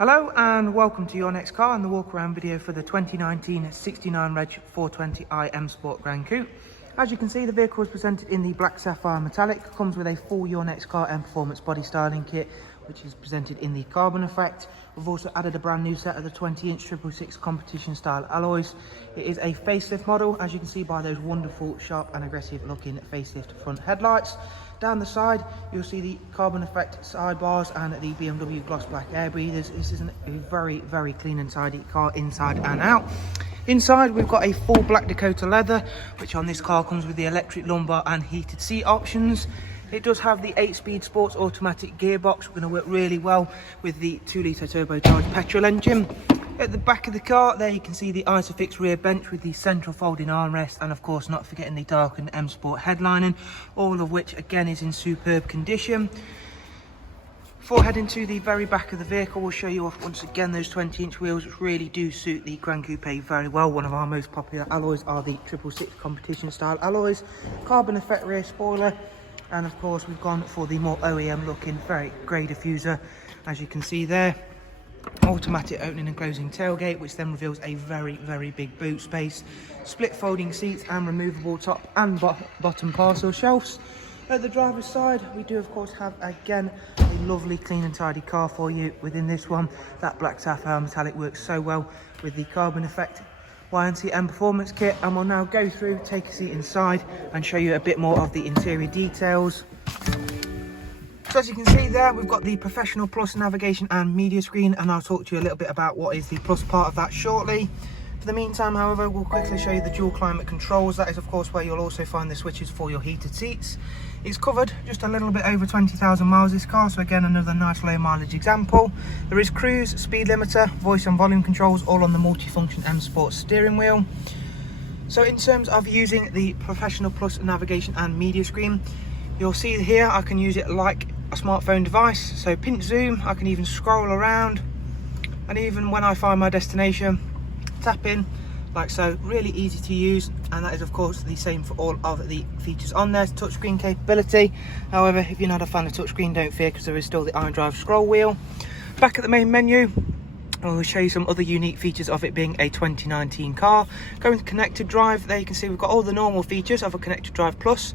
Hello and welcome to your next car and the walk around video for the 2019 69 Reg 420i M Sport Gran Coupe. As you can see, the vehicle is presented in the black sapphire metallic, comes with a full Your Next Car M Performance body styling kit, which is presented in the carbon effect. We've also added a brand new set of the 20-inch 666 competition style alloys. It is a facelift model, as you can see by those wonderful, sharp and aggressive looking facelift front headlights. Down the side, you'll see the carbon effect sidebars and the BMW gloss black air breathers. This is a very, very clean and tidy car inside and out. Inside, we've got a full black Dakota leather, which on this car comes with the electric lumbar and heated seat options. It does have the 8-speed sports automatic gearbox. We're going to work really well with the 2-litre turbocharged petrol engine. At the back of the car, there you can see the Isofix rear bench with the central folding armrest, and of course not forgetting the darkened M Sport headlining, all of which again is in superb condition. Before heading to the very back of the vehicle, we'll show you off once again those 20-inch wheels, which really do suit the Gran Coupe very well. One of our most popular alloys are the 666 competition style alloys, carbon effect rear spoiler, and of course we've gone for the more OEM looking very grey diffuser, as you can see there. Automatic opening and closing tailgate, which then reveals a very, very big boot space, split folding seats and removable top and bottom parcel shelves. At the driver's side, we do of course have again a lovely clean and tidy car for you. Within this one, that black sapphire metallic works so well with the carbon effect YNC Mperformance Kit, and we'll now go through, take a seat inside and show you a bit more of the interior details. So as you can see there, we've got the Professional Plus navigation and media screen, and I'll talk to you a little bit about what is the Plus part of that shortly. For the meantime, however, we'll quickly show you the dual climate controls. That is of course where you'll also find the switches for your heated seats. It's covered just a little bit over 20,000 miles this car, so again another nice low mileage example. There is cruise, speed limiter, voice and volume controls, all on the multifunction M Sport steering wheel. So in terms of using the Professional Plus navigation and media screen, you'll see here I can use it like a smartphone device. So pinch zoom, I can even scroll around, and even when I find my destination, tap in like so. Really easy to use, and that is of course the same for all of the features on there. Touchscreen capability, however, if you're not a fan of touchscreen, don't fear, because there is still the iDrive scroll wheel. Back at the main menu, I'll show you some other unique features of it being a 2019 car. Going to connected drive, there you can see we've got all the normal features of a connected drive plus.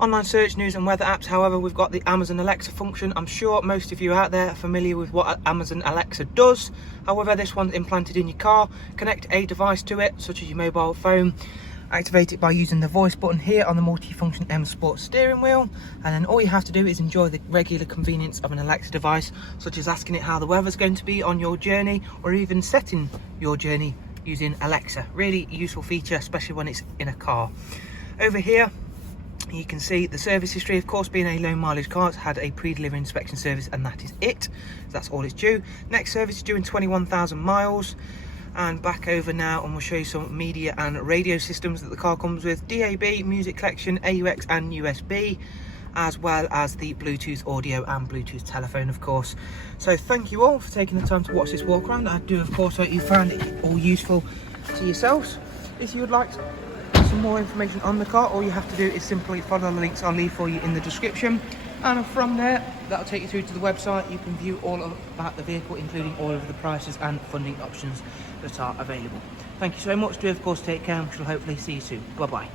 Online search, news and weather apps. However, we've got the Amazon Alexa function. I'm sure most of you out there are familiar with what Amazon Alexa does. However, this one's implanted in your car. Connect a device to it, such as your mobile phone. Activate it by using the voice button here on the multifunction M Sport steering wheel, and then all you have to do is enjoy the regular convenience of an Alexa device, such as asking it how the weather's going to be on your journey, or even setting your journey using Alexa. Really useful feature, especially when it's in a car. Over here you can see the service history. Of course, being a low mileage car, it's had a pre-delivery inspection service, and that is it. That's all it's due. Next service is due in 21,000 miles. And back over now, and we'll show you some media and radio systems that the car comes with. DAB, music collection, AUX and USB, as well as the Bluetooth audio and Bluetooth telephone, of course. So thank you all for taking the time to watch this walk around. I do of course hope you found it all useful to yourselves. If you would like some more information on the car, all you have to do is simply follow the links I'll leave for you in the description, and from there that'll take you through to the website. You can view all about the vehicle, including all of the prices and funding options that are available. Thank you so much. Do of course take care, and we shall hopefully see you soon. Bye bye.